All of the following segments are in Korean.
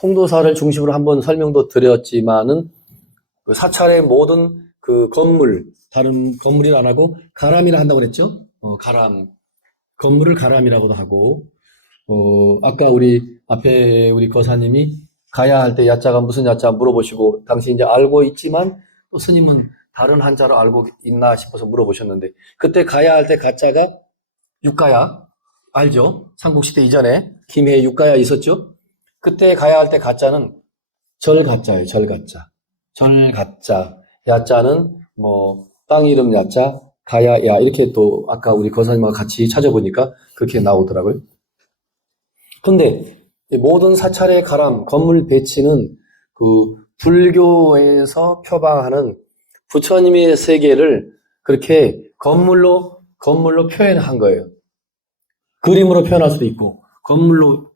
통도사를 중심으로 한번 설명도 드렸지만은 그 사찰의 모든 그 건물, 다른 건물이라 안 하고 가람이라 한다고 그랬죠? 가람. 건물을 가람이라고도 하고, 아까 우리 앞에 우리 거사님이 가야 할 때 야자가 무슨 야자 물어보시고, 당시 이제 알고 있지만 또 스님은 다른 한자로 알고 있나 싶어서 물어보셨는데, 그때 가야 할 때 가자가 육가야. 알죠? 삼국시대 이전에 김해에 육가야 있었죠? 그때 가야 할 때 가자는 절가자예요, 절가자. 절가자. 야자는 뭐, 땅 이름 야자, 가야야. 이렇게 또 아까 우리 거사님과 같이 찾아보니까 그렇게 나오더라고요. 근데 모든 사찰의 가람, 건물 배치는 그 불교에서 표방하는 부처님의 세계를 그렇게 건물로 표현한 거예요. 그림으로 표현할 수도 있고, 건물로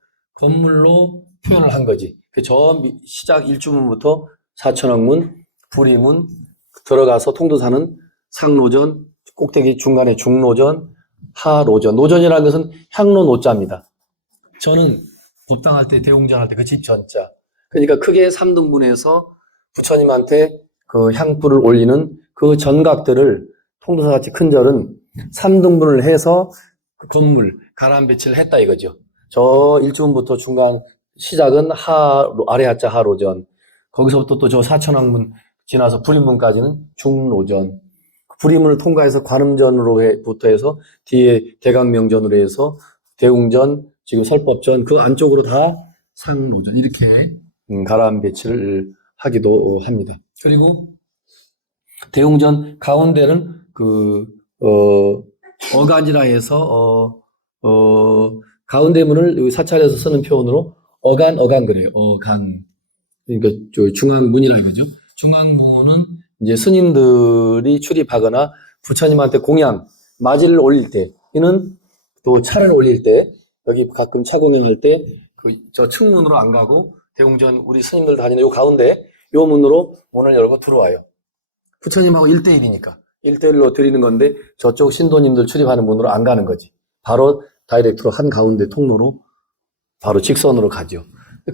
표현을 한 거지. 저 시작 일주문부터 사천왕문, 불이문, 들어가서 통도사는 상로전, 꼭대기 중간에 중로전, 하로전. 노전이라는 것은 향로 노자입니다. 저는 법당할 때, 대웅전 할 때 그 집 전자. 그러니까 크게 3등분해서 부처님한테 그 향불을 올리는 그 전각들을 통도사같이 큰 절은 3등분을 해서 그 건물, 가람 배치를 했다 이거죠. 저 일주문부터 중간 시작은 아래 하자 하로전. 거기서부터 또 저 사천왕문 지나서 불임문까지는 중로전. 불임문을 통과해서 관음전으로부터 해서 뒤에 대강명전으로 해서 대웅전, 지금 설법전 그 안쪽으로 다 상로전 이렇게 가람 배치를 하기도 합니다. 그리고 대웅전 가운데는 그 어간이라 해서 가운데 문을 사찰에서 쓰는 표현으로 어간 그래요. 어간. 그러니까 중앙문이라 이거죠. 중앙문은 이제 스님들이 출입하거나 부처님한테 공양, 마지를 올릴 때, 이는 또 차를 올릴 때, 여기 가끔 차공양할 때, 저 측문으로 안 가고, 대웅전 우리 스님들 다니는 요 가운데, 요 문으로 문을 열고 들어와요. 부처님하고 1대1이니까. 1대1로 드리는 건데, 저쪽 신도님들 출입하는 문으로 안 가는 거지. 바로 다이렉트로 한 가운데 통로로, 바로 직선으로 가죠.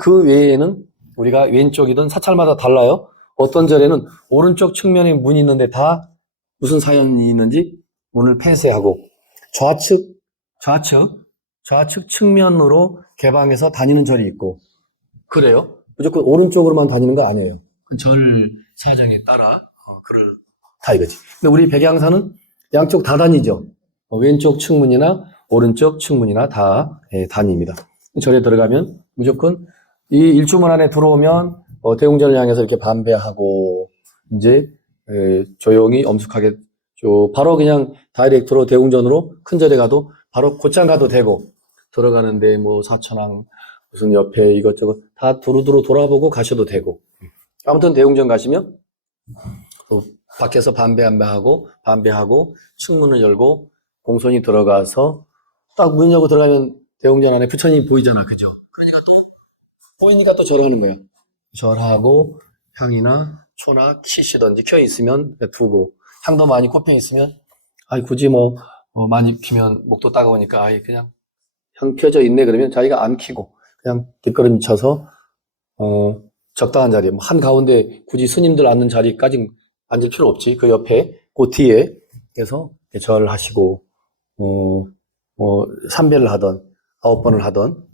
그 외에는 우리가 왼쪽이든 사찰마다 달라요. 어떤 절에는 오른쪽 측면에 문이 있는데 다 무슨 사연이 있는지 문을 폐쇄하고 좌측 측면으로 개방해서 다니는 절이 있고 그래요. 무조건 오른쪽으로만 다니는 거 아니에요. 절 사정에 따라 그렇다 이거지. 근데 우리 백양사는 양쪽 다 다니죠. 왼쪽 측문이나 오른쪽 측문이나 다 다닙니다. 절에 들어가면 무조건 이 일주문 안에 들어오면 대웅전을 향해서 이렇게 반배하고 이제 조용히 엄숙하게 바로 그냥 다이렉트로 대웅전으로 큰 절에 가도 바로 곧장 가도 되고 들어가는데 뭐 사천왕 무슨 옆에 이것저것 다 두루두루 돌아보고 가셔도 되고 아무튼 대웅전 가시면 밖에서 반배하고 측문을 열고 공손히 들어가서 딱 문 열고 들어가면 대웅전 안에 부처님이 보이잖아, 그죠? 그러니까 또 보이니까 또 절하는 거야. 절하고 향이나 초나 키시든지 켜 있으면 두고 향도 많이 꼽혀 있으면 굳이 많이 피면 목도 따가우니까 그냥 향 켜져 있네 그러면 자기가 안 키고 그냥 뒷걸음질 쳐서 적당한 자리에 한 가운데 굳이 스님들 앉는 자리까지 앉을 필요 없지. 그 옆에 그 뒤에 해서 절하시고 3배를 하던 9번을 하던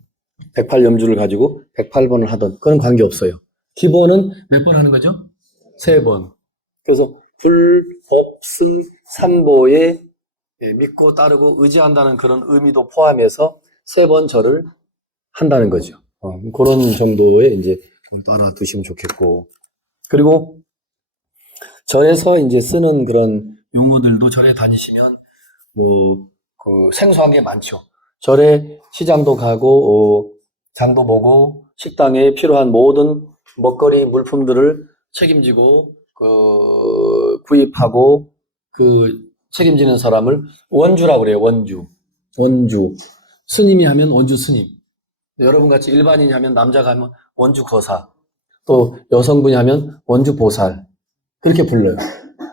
108염주를 가지고 108번을 하던 그런 관계없어요. 기본은 몇 번 하는 거죠? 3번. 그래서 불법승 삼보에 믿고 따르고 의지한다는 그런 의미도 포함해서 3번 절을 한다는 거죠. 그런 정도의 이제 알아두시면 좋겠고. 그리고 절에서 이제 쓰는 그런 용어들도 절에 다니시면 생소한 게 많죠. 절에 시장도 가고 장도 보고 식당에 필요한 모든 먹거리 물품들을 책임지고 구입하고 책임지는 사람을 원주라고 그래요. 원주. 스님이 하면 원주 스님. 여러분 같이 일반인이 하면 남자가 하면 원주 거사. 또 여성분이 하면 원주 보살. 그렇게 불러요.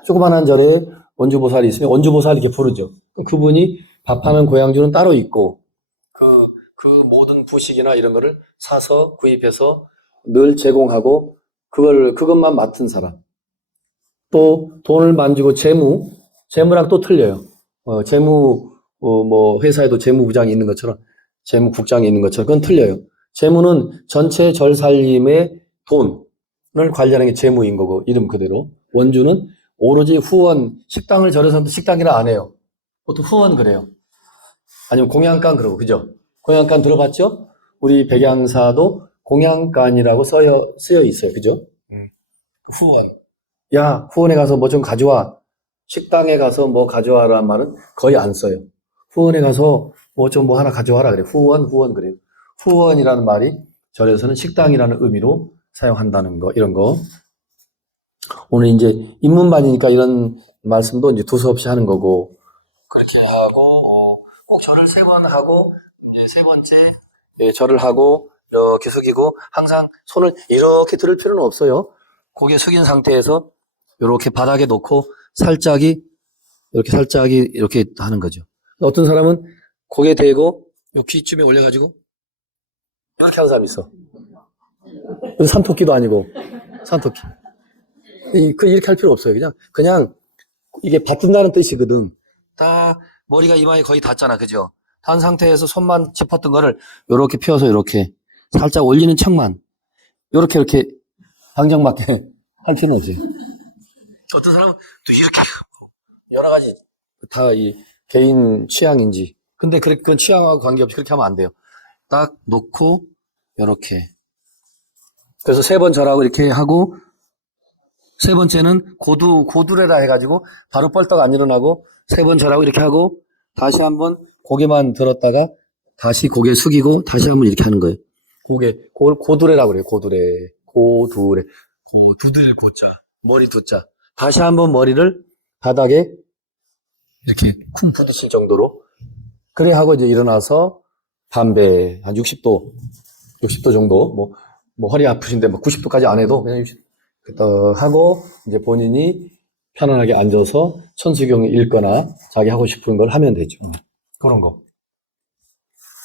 조그만한 절에 원주 보살이 있으면 원주 보살 이렇게 부르죠. 그분이 밥하는 고향주는 따로 있고 그 모든 부식이나 이런 거를 사서 구입해서 늘 제공하고 그것만 맡은 사람. 또 돈을 만지고 재무랑 또 틀려요. 뭐 회사에도 재무부장이 있는 것처럼 재무국장이 있는 것처럼 그건 틀려요. 재무는 전체 절살림의 돈을 관리하는 게 재무인 거고 이름 그대로. 원주는 오로지 후원, 식당을 절여서 식당이라 안 해요. 보통 후원 그래요. 아니면 공양간 그러고 그죠? 공양간 들어봤죠? 우리 백양사도 공양간이라고 쓰여 있어요. 그죠? 후원. 야, 후원에 가서 뭐 좀 가져와. 식당에 가서 뭐 가져와라는 말은 거의 안 써요. 후원에 가서 뭐 하나 가져와라 그래. 후원 그래요. 후원이라는 말이 절에서는 식당이라는 의미로 사용한다는 거, 이런 거. 오늘 이제 입문반이니까 이런 말씀도 이제 두서없이 하는 거고, 그렇게 하고, 꼭 절을 3번 하고, 이제 3번째, 절을 하고, 이렇게 숙이고, 항상 손을 이렇게 들을 필요는 없어요. 고개 숙인 상태에서 이렇게 바닥에 놓고 살짝이 이렇게 하는 거죠. 어떤 사람은 고개 대고 요 귀쯤에 올려가지고 이렇게 하는 사람이 있어. 산토끼도 아니고 산토끼. 이렇게 할 필요 없어요. 그냥 이게 받든다는 뜻이거든. 다 머리가 이마에 거의 닿잖아, 그죠? 닿은 상태에서 손만 짚었던 거를 이렇게 펴서 이렇게 살짝 올리는 척만 이렇게 방정맞게 할 필요는 없어요. 어떤 사람은 또 이렇게 여러 가지 다 이 개인 취향인지. 근데 그건 취향하고 관계없이 그렇게 하면 안 돼요. 딱 놓고 이렇게. 그래서 3번 절하고 이렇게 하고 3번째는 고두레라 해가지고 바로 뻘떡 안 일어나고 3번 절하고 이렇게 하고 다시 한번 고개만 들었다가 다시 고개 숙이고 다시 한번 이렇게 하는 거예요. 고두레라고 그래요. 고두레 고자 머리 두자. 다시 한번 머리를 바닥에 이렇게 쿵 부딪힐 정도로 그래 하고 이제 일어나서 반배 한 60도 정도 뭐 허리 아프신데 뭐 90도까지 안 해도 그냥 하고 이제 본인이 편안하게 앉아서 천수경 읽거나 자기 하고 싶은 걸 하면 되죠. 그런 거.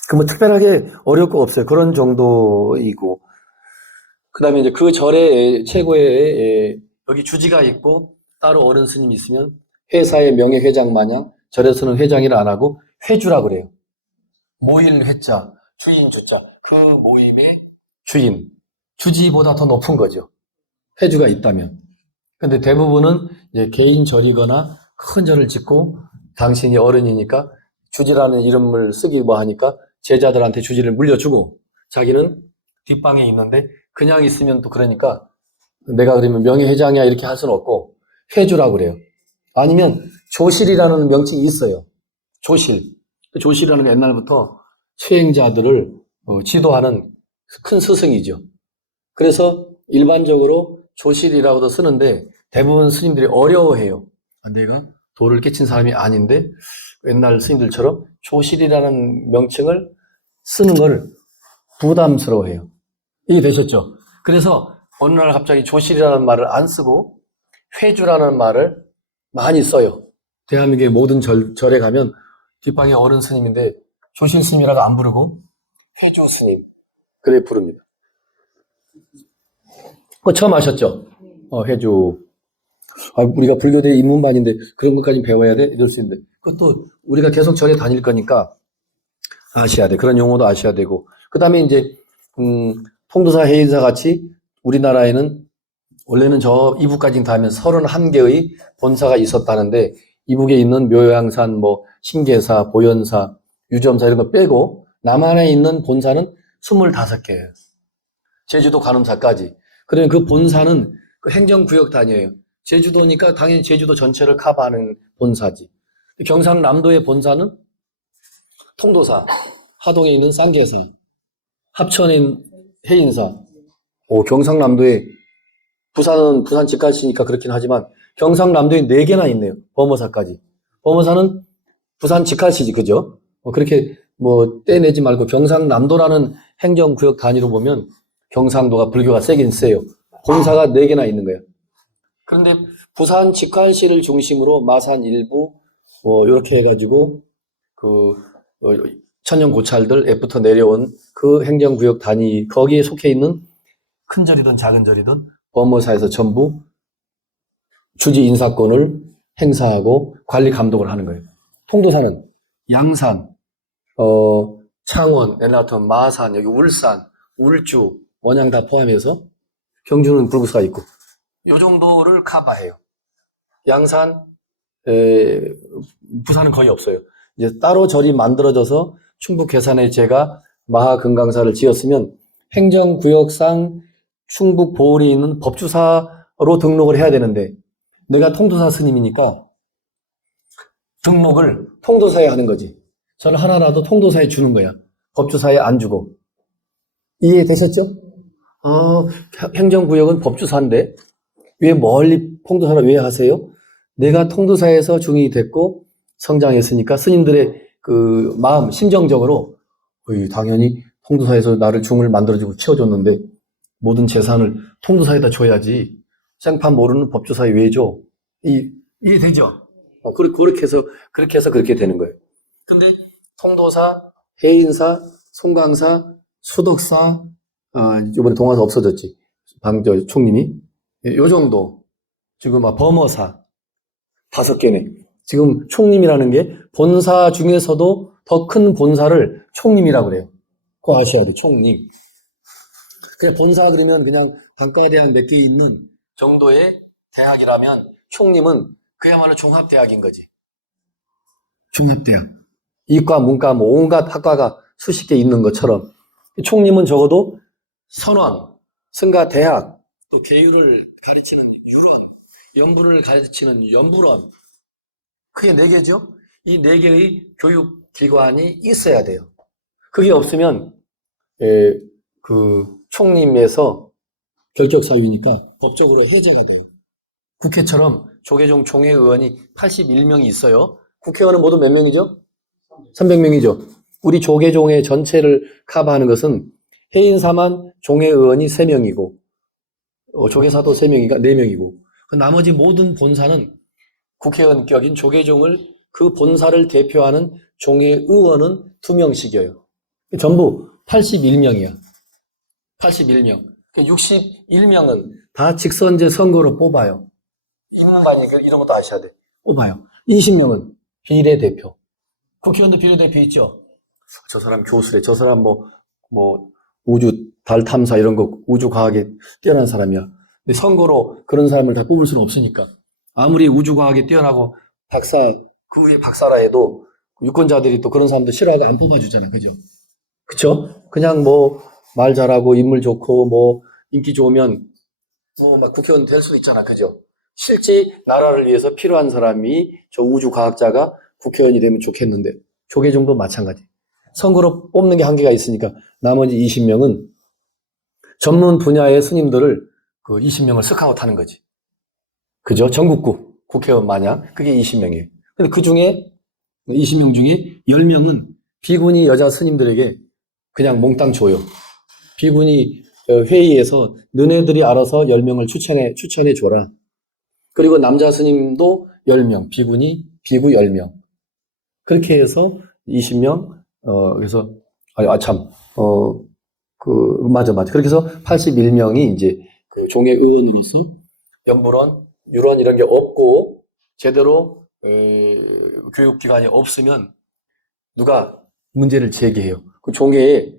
그 뭐 특별하게 어려울 거 없어요. 그런 정도이고. 그 다음에 이제 그 절에 최고의 여기 주지가 있고 따로 어른 스님이 있으면 회사의 명예회장 마냥 절에서는 회장이라 안 하고 회주라 그래요. 모일 회자, 주인 주자. 그 모임의 주인, 주지보다 더 높은 거죠. 회주가 있다면. 근데 대부분은 이제 개인 절이거나 큰 절을 짓고 당신이 어른이니까 주지라는 이름을 쓰기 뭐 하니까 제자들한테 주지를 물려주고 자기는 뒷방에 있는데 그냥 있으면 또 그러니까 내가 그러면 명예회장이야 이렇게 할 수는 없고 회주라고 그래요. 아니면 조실이라는 명칭이 있어요. 조실. 조실이라는 게 옛날부터 수행자들을 지도하는 큰 스승이죠. 그래서 일반적으로 조실이라고도 쓰는데 대부분 스님들이 어려워해요. 내가 도를 깨친 사람이 아닌데 옛날 스님들처럼 조실이라는 명칭을 쓰는 걸 부담스러워해요. 이게 되셨죠? 그래서 어느 날 갑자기 조실이라는 말을 안 쓰고 회주라는 말을 많이 써요. 대한민국의 모든 절에 가면 뒷방에 어른 스님인데 조실 스님이라고 안 부르고 회주 스님 그래 부릅니다. 그거 처음 아셨죠? 회주. 우리가 불교대 입문반인데 그런 것까지 배워야 돼? 이럴 수 있는데 그것도 우리가 계속 절에 다닐 거니까 아셔야 돼. 그런 용어도 아셔야 되고 그 다음에 이제 통도사, 해인사 같이 우리나라에는 원래는 저 이북까지 다 하면 31개의 본사가 있었다는데 이북에 있는 묘양산, 뭐 신계사, 보현사, 유점사 이런 거 빼고 남한에 있는 본사는 25개예요. 제주도 관음사까지. 그러면 그 본사는 그 행정구역 단위예요. 제주도니까 당연히 제주도 전체를 커버하는 본사지. 경상남도의 본사는 통도사, 하동에 있는 쌍계사, 합천에 있는 해인사. 경상남도에 부산은 부산 직갈시니까 그렇긴 하지만 경상남도에 4개나 있네요. 범어사까지. 범어사는 부산 직갈시지, 그죠? 그렇게 뭐 떼내지 말고 경상남도라는 행정구역 단위로 보면 경상도가 불교가 세긴 세요. 본사가 4개나 있는 거예요. 그런데 부산 직갈시를 중심으로 마산 일부 이렇게 해가지고 천년 고찰들 애부터 내려온 그 행정구역 단위 거기에 속해 있는 큰 절이든 작은 절이든 법무사에서 전부 주지 인사권을 행사하고 관리 감독을 하는 거예요. 통도사는 양산, 창원, 옛날부터 마산, 여기 울산, 울주, 원양 다 포함해서 경주는 불구수가 있고 요 정도를 커버해요. 양산, 부산은 거의 없어요. 이제 따로 절이 만들어져서 충북 괴산에 제가 마하금강사를 지었으면 행정구역상 충북 보울이 있는 법주사로 등록을 해야 되는데 내가 통도사 스님이니까 등록을 통도사에 하는 거지. 저는 하나라도 통도사에 주는 거야. 법주사에 안 주고. 이해되셨죠? 행정구역은 법주사인데 왜 멀리 통도사를 왜 하세요? 내가 통도사에서 중이 됐고 성장했으니까 스님들의 그 마음, 심정적으로 당연히 통도사에서 나를 중을 만들어주고 치워줬는데 모든 재산을 통도사에다 줘야지. 생판 모르는 법주사에 왜 줘? 이해되죠? 그렇게 해서 그렇게 되는 거예요. 근데 통도사, 해인사, 송광사, 수덕사, 이번에 동화사 없어졌지. 총님이. 요 정도. 지금 범어사. 5개네. 지금 총님이라는 게 본사 중에서도 더 큰 본사를 총님이라고 그래요. 그거 아셔야 돼, 총님. 그냥 본사 그러면 그냥 단과대학 몇 개 있는 정도의 대학이라면 총님은 그야말로 종합대학인 거지. 종합대학. 이과, 문과, 뭐 온갖 학과가 수십 개 있는 것처럼 총님은 적어도 선원, 승가 대학, 또 계율을 가르치는 유론, 연부를 가르치는 연부론. 그게 4개죠? 이 4개의 교육기관이 있어야 돼요. 그게 없으면 그 총림에서 결격사유니까 법적으로 해제가 돼요. 국회처럼 조계종 종회의원이 81명이 있어요. 국회의원은 모두 몇 명이죠? 300명이죠. 우리 조계종의 전체를 커버하는 것은 해인사만 종회의원이 3명이고 조계사도 3명이니까 4명이고 나머지 모든 본사는 국회의원격인 조계종을 그 본사를 대표하는 종회의원은 2명씩이에요. 전부 81명이야. 81명. 61명은 다 직선제 선거로 뽑아요. 있는 거 아니에요? 이런 것도 아셔야 돼. 뽑아요. 20명은 비례대표. 국회의원도 비례대표 있죠? 저 사람 교수래. 저 사람 뭐 우주 달 탐사 이런 거 우주과학에 뛰어난 사람이야. 근데 선거로 그런 사람을 다 뽑을 수는 없으니까. 아무리 우주과학에 뛰어나고 그 위에 박사라 해도 유권자들이 또 그런 사람들 싫어하고 안 뽑아주잖아. 그죠? 그쵸? 그냥 말 잘하고 인물 좋고 인기 좋으면 막 국회의원 될 수도 있잖아. 그죠? 실제 나라를 위해서 필요한 사람이 저 우주과학자가 국회의원이 되면 좋겠는데 조계종도 마찬가지. 선거로 뽑는 게 한계가 있으니까 나머지 20명은 전문 분야의 스님들을 그 20명을 스카웃하는 거지. 그죠? 전국구 국회의원 마냥 그게 20명이에요. 근데 그 중에 20명 중에 10명은 비구니 여자 스님들에게 그냥 몽땅 줘요. 비구니 회의에서 너네들이 알아서 10명을 추천해 줘라. 그리고 남자 스님도 10명, 비구 10명. 그렇게 해서 20명, 그래서, 맞아. 그렇게 해서 81명이 이제 그 종회 의원으로서 연불원, 유론 이런 게 없고, 제대로, 교육기관이 없으면 누가 문제를 제기해요. 그 종회에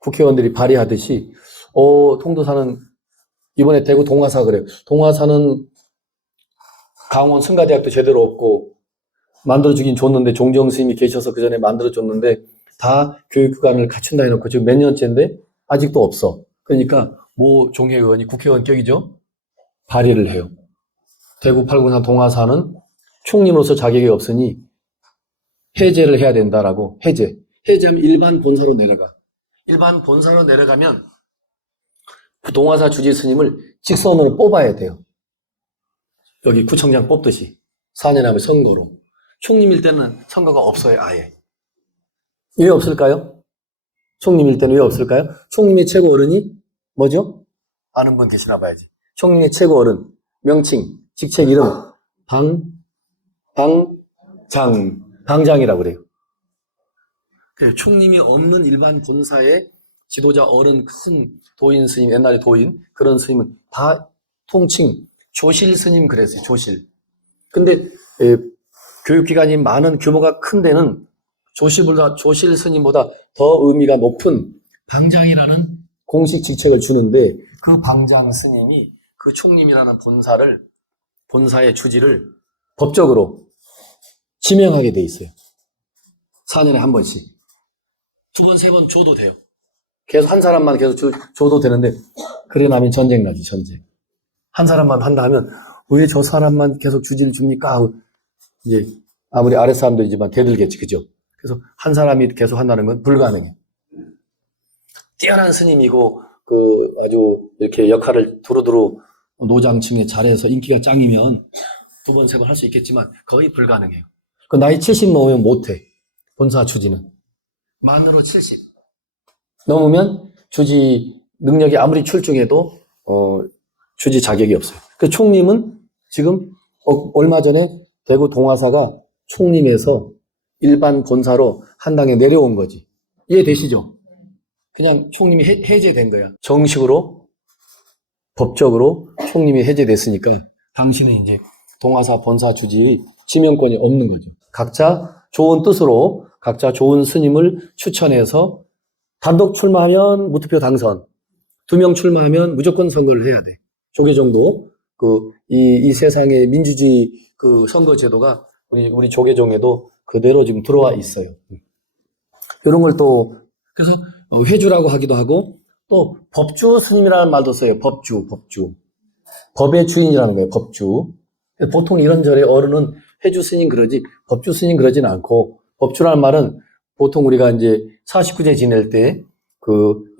국회의원들이 발의하듯이, 통도사는 이번에 대구 동화사 그래요. 동화사는 강원 승가대학도 제대로 없고 만들어주긴 줬는데 종정 스님이 계셔서 그 전에 만들어줬는데 다 교육기관을 갖춘다 해놓고 지금 몇 년째인데 아직도 없어. 그러니까 종회의원이 국회의원격이죠. 발의를 해요. 대구 팔군산 동화사는 총림으로서 자격이 없으니 해제를 해야 된다라고 해제하면 일반 본사로 내려가. 일반 본사로 내려가면 그 동화사 주지 스님을 직선으로 뽑아야 돼요. 여기 구청장 뽑듯이 4년 하면 선거로. 총림일 때는 선거가 없어요. 아예. 왜 없을까요? 총림일 때는 왜 없을까요? 총림의 최고 어른이 뭐죠? 아는 분 계시나 봐야지. 총림의 최고 어른 명칭, 직책 이름 방장이라고 그래요. 총림이 없는 일반 본사에 지도자 어른 큰 도인 스님, 옛날에 도인, 그런 스님은 다 통칭 조실 스님 그랬어요, 조실. 근데, 교육기관이 많은 규모가 큰 데는 조실 스님보다 더 의미가 높은 방장이라는 공식 직책을 주는데 그 방장 스님이 그 총림이라는 본사의 주지를 법적으로 지명하게 돼 있어요. 4년에 한 번씩. 2번, 3번 줘도 돼요. 계속 한 사람만 계속 줘도 되는데, 그래 나면 전쟁 나지, 전쟁. 한 사람만 한다 하면, 왜 저 사람만 계속 주지를 줍니까? 하고 이제, 아무리 아랫사람들이지만 대들겠지, 그죠? 그래서 한 사람이 계속 한다는 건 불가능해. 뛰어난 스님이고, 아주 이렇게 역할을 두루두루 노장층에 잘해서 인기가 짱이면 2번, 3번 할 수 있겠지만, 거의 불가능해요. 그 나이 70 넘으면 못해. 본사 주지는. 만으로 70. 넘으면 주지 능력이 아무리 출중해도 주지 자격이 없어요. 그 총림은 지금 얼마 전에 대구 동화사가 총림에서 일반 본사로 한 당에 내려온 거지. 이해되시죠? 그냥 총림이 해제된 거야. 정식으로 법적으로 총림이 해제됐으니까 당신은 이제 동화사 본사 주지의 지명권이 없는 거죠. 각자 좋은 뜻으로 각자 좋은 스님을 추천해서 단독 출마하면 무투표 당선, 2명 출마하면 무조건 선거를 해야 돼. 조계종도 이 세상의 민주주의 선거 제도가 우리 조계종에도 그대로 지금 들어와 있어요. 이런 걸 또 그래서 회주라고 하기도 하고 또 법주 스님이라는 말도 써요. 법주. 법의 주인이라는 거예요. 법주. 보통 이런저런 어른은 회주 스님 그러지 법주 스님 그러진 않고 법주라는 말은 보통 우리가 이제 49제 지낼 때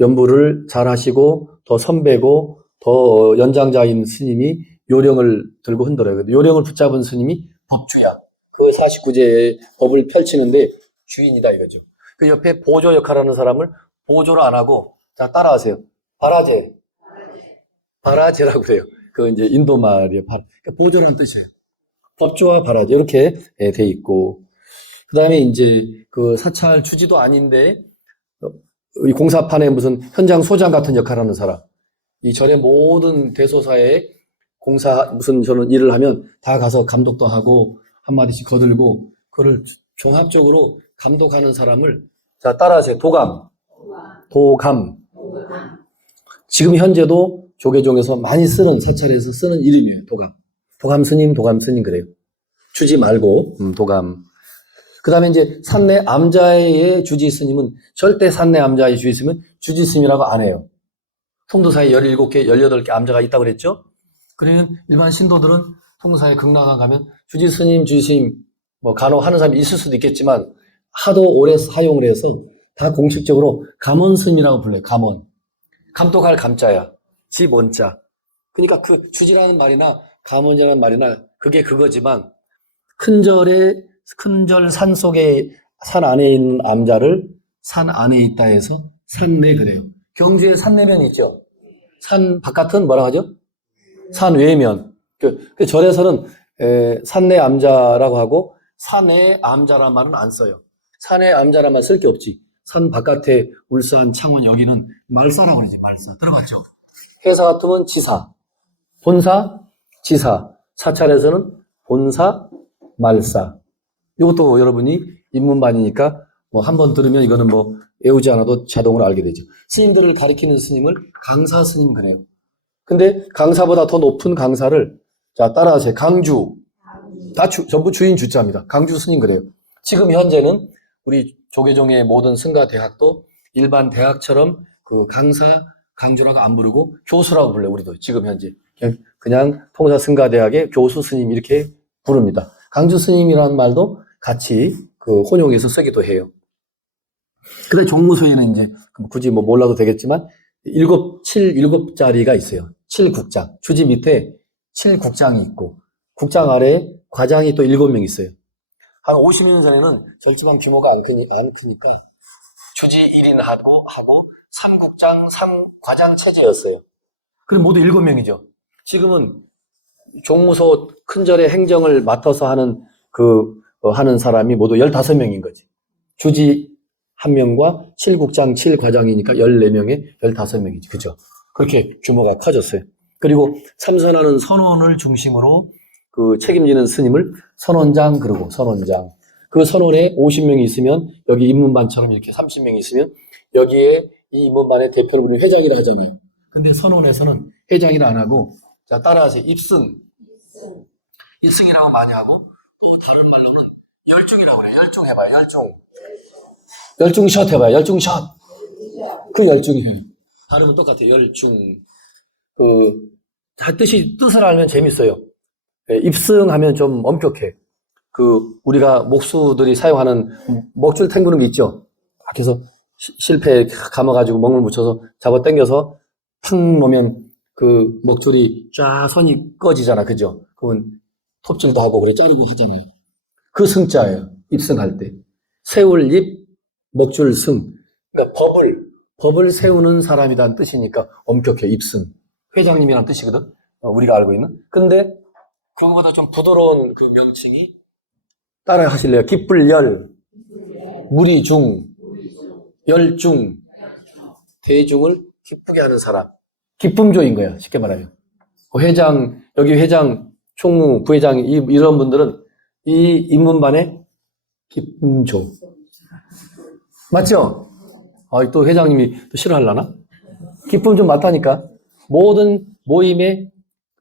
연부를 잘 하시고 더 선배고 더 연장자인 스님이 요령을 들고 흔들어요. 요령을 붙잡은 스님이 법주야. 그 49제의 법을 펼치는데 주인이다 이거죠. 그 옆에 보조 역할하는 사람을 보조로 안 하고 자 따라하세요. 바라제라고 그래요. 이제 인도 말이에요. 그러니까 보조라는 뜻이에요. 법주와 바라제 이렇게 돼 있고 그다음에 이제 사찰 주지도 아닌데 이 공사판에 무슨 현장 소장 같은 역할하는 사람 이 절의 모든 대소사에 무슨 저는 일을 하면 다 가서 감독도 하고 한마디씩 거들고 그거를 종합적으로 감독하는 사람을 자 따라하세요. 도감. 지금 현재도 조계종에서 많이 사찰에서 쓰는 이름이에요. 도감 스님 그래요. 주지 말고 도감. 그 다음에 이제 산내 암자의 주지 스님은 절대 산내 암자의 주지 스님은 주지 스님이라고 안 해요. 통도사에 17개, 18개 암자가 있다고 그랬죠? 그러면 일반 신도들은 통도사에 극락강 가면 주지 스님, 간혹 하는 사람이 있을 수도 있겠지만 하도 오래 사용을 해서 다 공식적으로 감원 스님이라고 불러요. 감원. 감독할 감자야. 지 원자. 그러니까 주지라는 말이나 감원이라는 말이나 그게 그거지만 큰절 산 속에 산 안에 있는 암자를 산 안에 있다 해서 산내 그래요. 경주에 산내면 있죠. 산 바깥은 뭐라고 하죠? 산 외면. 그 절에서는 산내 암자라고 하고 산의 암자란 말은 안 써요. 산의 암자란 말 쓸 게 없지. 산 바깥에 울산, 창원 여기는 말사라고 그러지. 말사. 들어봤죠? 회사 같으면 지사. 본사, 지사. 사찰에서는 본사, 말사. 이것도 여러분이 입문반이니까 한 번 들으면 이거는 외우지 않아도 자동으로 알게 되죠. 스님들을 가리키는 스님을 강사 스님 그래요. 근데 강사보다 더 높은 강사를 자 따라하세요. 강주. 다 전부 주인 주자입니다. 강주 스님 그래요. 지금 현재는 우리 조계종의 모든 승가 대학도 일반 대학처럼 강주라고 안 부르고 교수라고 불러요. 우리도 지금 현재 그냥 통사 승가 대학의 교수 스님 이렇게 부릅니다. 강주 스님이라는 말도 같이 혼용해서 쓰기도 해요. 근데 종무소에는 이제 굳이 몰라도 되겠지만 7자리가 있어요. 7국장. 주지 밑에 7국장이 있고 국장 아래에 과장이 또 7명 있어요. 한 50년 전에는 절지만 규모가 안 크니까 주지 1인 하고 3국장, 3과장 체제였어요. 그럼 모두 7명이죠. 지금은 종무소 큰절의 행정을 맡아서 하는 사람이 모두 15명인 거지. 주지 1명과 7국장 7과장이니까 14명에 15명이지. 그죠? 그렇게 규모가 커졌어요. 그리고 삼선하는 선원을 중심으로 그 책임지는 스님을 선원장 그러고 선원장. 그 선원에 50명이 있으면 여기 인문반처럼 이렇게 30명이 있으면 여기에 이 인문반의 대표를 우리 회장이라 하잖아요. 근데 선원에서는 회장이라 안 하고 자 따라하세요. 입승. 입승이라고 많이 하고 또 다른 말로는 열중이라고 그래요. 열중 해봐요. 열중. 열중샷 해봐요. 열중샷. 그 열중이에요. 발음은 똑같아요. 열중. 뜻을 알면 재밌어요. 입승하면 좀 엄격해. 우리가 목수들이 사용하는 먹줄 탱구는 게 있죠. 그래서 실패에 감아가지고 먹물 묻혀서 잡아 당겨서 탁 놓으면 그 먹줄이 쫙 손이 꺼지잖아. 그죠? 그러면 톱질도 하고 그래 자르고 하잖아요. 그 승자예요. 입승할 때. 세울 입, 먹줄 승. 그러니까 법을 세우는 사람이라는 뜻이니까 엄격해. 입승. 회장님이라는 뜻이거든. 우리가 알고 있는. 근데 그거보다 좀 부드러운 그 명칭이 따라 하실래요? 기쁠열, 무리중, 열중, 대중을 기쁘게 하는 사람. 기쁨조인 거야. 쉽게 말하면. 회장, 여기 회장, 총무, 부회장, 이런 분들은 이 인문반의 기쁨조. 맞죠? 또 회장님이 또 싫어하려나? 기쁨조 맞다니까. 모든 모임의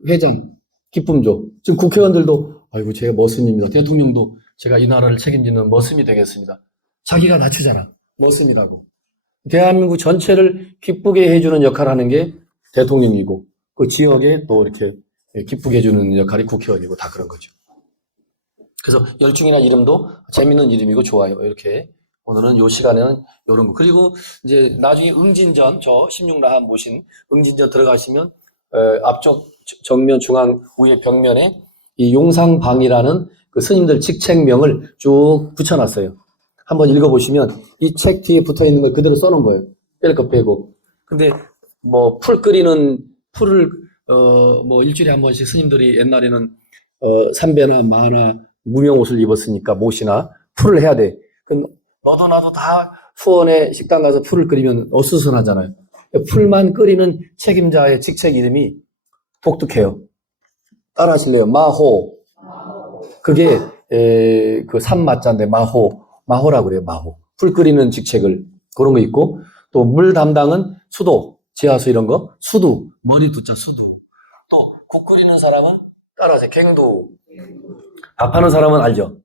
회장, 기쁨조. 지금 국회의원들도, 아이고, 제가 머슴입니다. 대통령도 제가 이 나라를 책임지는 머슴이 되겠습니다. 자기가 낮추잖아. 머슴이라고. 대한민국 전체를 기쁘게 해주는 역할을 하는 게 대통령이고, 그 지역에 또 이렇게 기쁘게 해주는 역할이 국회의원이고, 다 그런 거죠. 그래서 열중이나 이름도 재밌는 이름이고 좋아요. 이렇게. 오늘은 요 시간에는 요런 거. 그리고 이제 나중에 응진전, 저 16라함 모신 응진전 들어가시면, 앞쪽 정면 중앙 우회 벽면에 이 용상방이라는 그 스님들 직책명을 쭉 붙여놨어요. 한번 읽어보시면 이 책 뒤에 붙어 있는 걸 그대로 써놓은 거예요. 뺄 거 빼고. 근데 뭐 풀을 뭐 일주일에 한 번씩 스님들이 옛날에는 삼배나 마나 무명 옷을 입었으니까 못이나 풀을 해야 돼. 너도 나도 다 수원에 식당 가서 풀을 끓이면 어수선하잖아요. 풀만 끓이는 책임자의 직책 이름이 독특해요. 따라 하실래요? 마호. 그게 그 산마자인데 마호라고 그래요. 마호. 풀 끓이는 직책을 그런 거 있고 또 물 담당은 수도, 지하수 이런 거 수두, 머리 두자 수두. 또 국 끓이는 사람은 따라하세요. 갱두. 밥하는 사람은 알죠?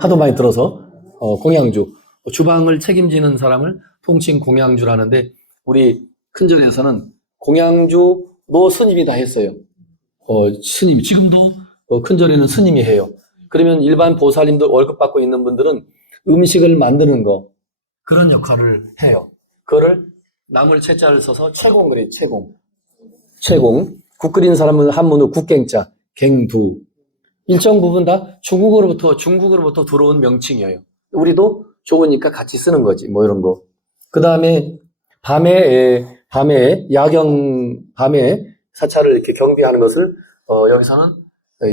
하도 많이 들어서 공양주. 주방을 책임지는 사람을 통칭 공양주라는데 우리 큰절에서는 공양주도 스님이 다 했어요. 스님이 지금도 큰절에는 스님이 해요. 그러면 일반 보살님들 월급 받고 있는 분들은 음식을 만드는 거 그런 역할을 해요. 그거를 나물 채자를 써서 채공 그래요. 채공. 국 끓이는 사람은 한문으로 국갱자, 갱두. 일정 부분 다 중국으로부터 들어온 명칭이에요. 우리도 좋으니까 같이 쓰는 거지. 뭐 이런 거. 그 다음에 밤에 사찰을 이렇게 경비하는 것을 여기서는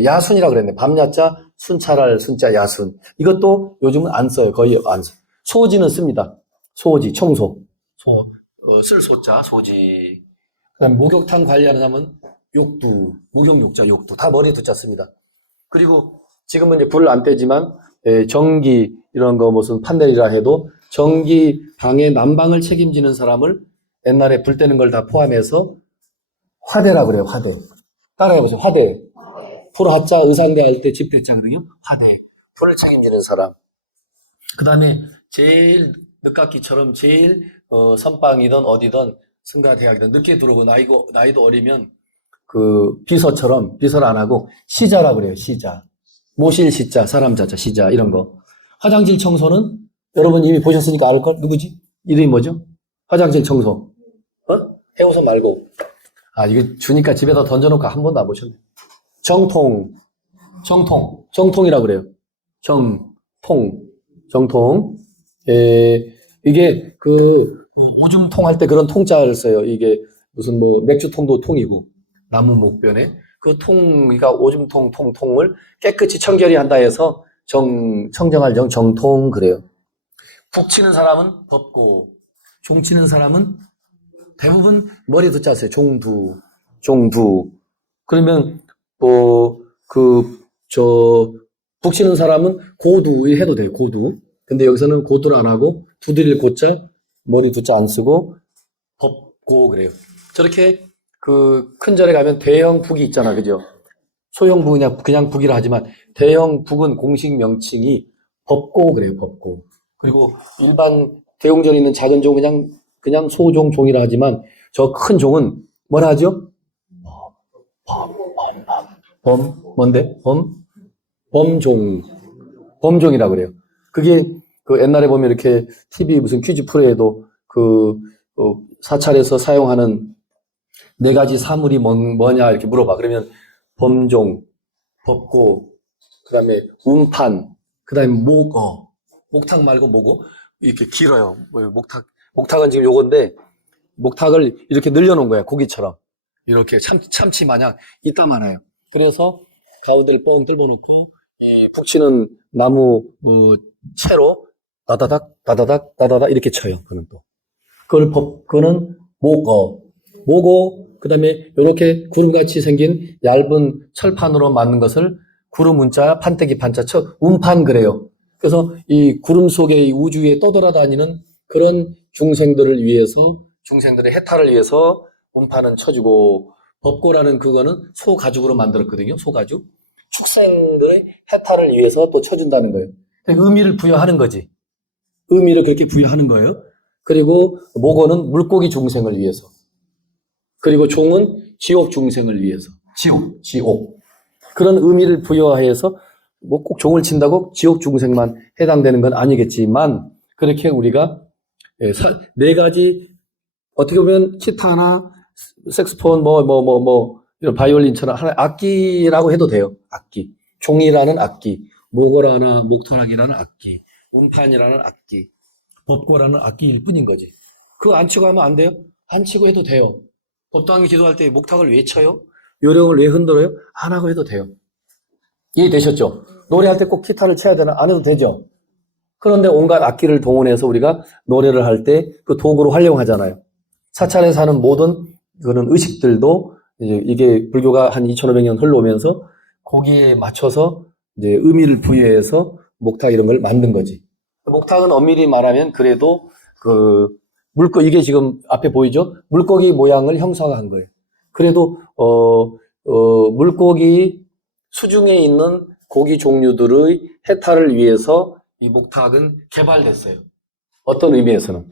야순이라고 그랬네. 밤야자, 순찰할 순자 야순. 이것도 요즘은 안 써요. 거의 안 써요. 소지는 씁니다. 소지, 청소. 쓸 소자, 소지. 그 다음에 목욕탕 관리하는 사람은 욕두, 목욕욕자, 욕두. 다 머리에 두자 씁니다. 그리고 지금은 이제 불을 안 떼지만 전기 이런 거 무슨 판넬이라 해도 전기 방의 난방을 책임지는 사람을 옛날에 불 떼는 걸 다 포함해서 화대라고 그래요. 화대. 따라해보세요. 화대. 풀하자 의상대 할 때 집대자거든요. 화대. 불을 책임지는 사람. 그 다음에 제일 늦깎이처럼 제일 선방이든 어디든 승가대학이든 늦게 들어오고 나이도 어리면 그 비서처럼 비서를 안 하고 시자라고 그래요. 시자. 모실 시자, 사람 자자, 시자 이런 거. 화장실 청소는 여러분 이미 보셨으니까 알걸? 누구지? 이름이 뭐죠? 화장실 청소. 해우소 말고. 이거 주니까 집에다 던져놓고 한 번도 안 보셨네. 정통이라고 그래요. 정통. 이게 오줌통 할 때 그런 통자를 써요. 이게 무슨 뭐 맥주통도 통이고 나무 목변에 그 그러니까 오줌통을 깨끗이 청결히 한다 해서 청정할 정통 그래요. 북 치는 사람은 법고, 종 치는 사람은 대부분 머리 두자 써요. 종두. 그러면 북 치는 사람은 고두 해도 돼요. 고두. 근데 여기서는 고두를 안 하고 두드릴 고자, 머리 두자 안 쓰고 법고 그래요. 저렇게 그 큰 절에 가면 대형 북이 있잖아, 그죠? 소형 북은 그냥 북이라 하지만 대형 북은 공식 명칭이 법고 그래요, 법고. 그리고 일반 대웅전에 있는 작은 종은 그냥 소종이라 하지만 저 큰 종은 뭐라 하죠? 뭔데? 범종이라 그래요. 그게 그 옛날에 보면 이렇게 TV 무슨 퀴즈 프로에도 사찰에서 사용하는 네 가지 사물이 뭐냐 이렇게 물어봐. 그러면 범종, 법고, 그 다음에 운판, 그 다음에 목탁 말고 뭐고? 이렇게 길어요. 목탁은 지금 요건데, 목탁을 이렇게 늘려놓은 거야. 고기처럼. 이렇게 참치 마냥 이따만해요. 그래서 가우들 뻥 뚫어놓고, 북치는 나무, 채로 다다닥 이렇게 쳐요. 그거는 모고, 그 다음에 이렇게 구름같이 생긴 얇은 철판으로 만든 것을 구름 문자, 판때기 판자 쳐, 운판 그래요. 그래서 이 구름 속에 이 우주에 떠돌아다니는 그런 중생들의 해탈을 위해서 운판은 쳐주고, 법고라는 그거는 소가죽으로 만들었거든요. 소가죽. 축생들의 해탈을 위해서 또 쳐준다는 거예요. 의미를 부여하는 거지. 의미를 그렇게 부여하는 거예요. 그리고 모고는 물고기 중생을 위해서. 그리고 종은 지옥 중생을 위해서. 지옥. 그런 의미를 부여해서 뭐 꼭 종을 친다고 지옥 중생만 해당되는 건 아니겠지만 그렇게 우리가 네 가지 어떻게 보면 기타나 색스폰 이런 바이올린처럼 하나의 악기라고 해도 돼요. 악기. 종이라는 악기, 모고라나 목터락이라는 악기, 운판이라는 악기, 법고라는 악기일 뿐인 거지. 그거 안 치고 하면 안 돼요? 안 치고 해도 돼요. 법당이 기도할 때 목탁을 왜 쳐요? 요령을 왜 흔들어요? 안 하고 해도 돼요. 이해되셨죠? 노래할 때 꼭 기타를 쳐야 되나? 안 해도 되죠? 그런데 온갖 악기를 동원해서 우리가 노래를 할 때 그 도구로 활용하잖아요. 사찰에서 하는 모든 그런 의식들도 이게 불교가 한 2500년 흘러오면서 거기에 맞춰서 이제 의미를 부여해서 목탁 이런 걸 만든 거지. 목탁은 엄밀히 말하면 그래도 이게 지금 앞에 보이죠? 물고기 모양을 형상화한 거예요. 그래도, 물고기 수중에 있는 고기 종류들의 해탈을 위해서 이 목탁은 개발됐어요. 어떤 의미에서는.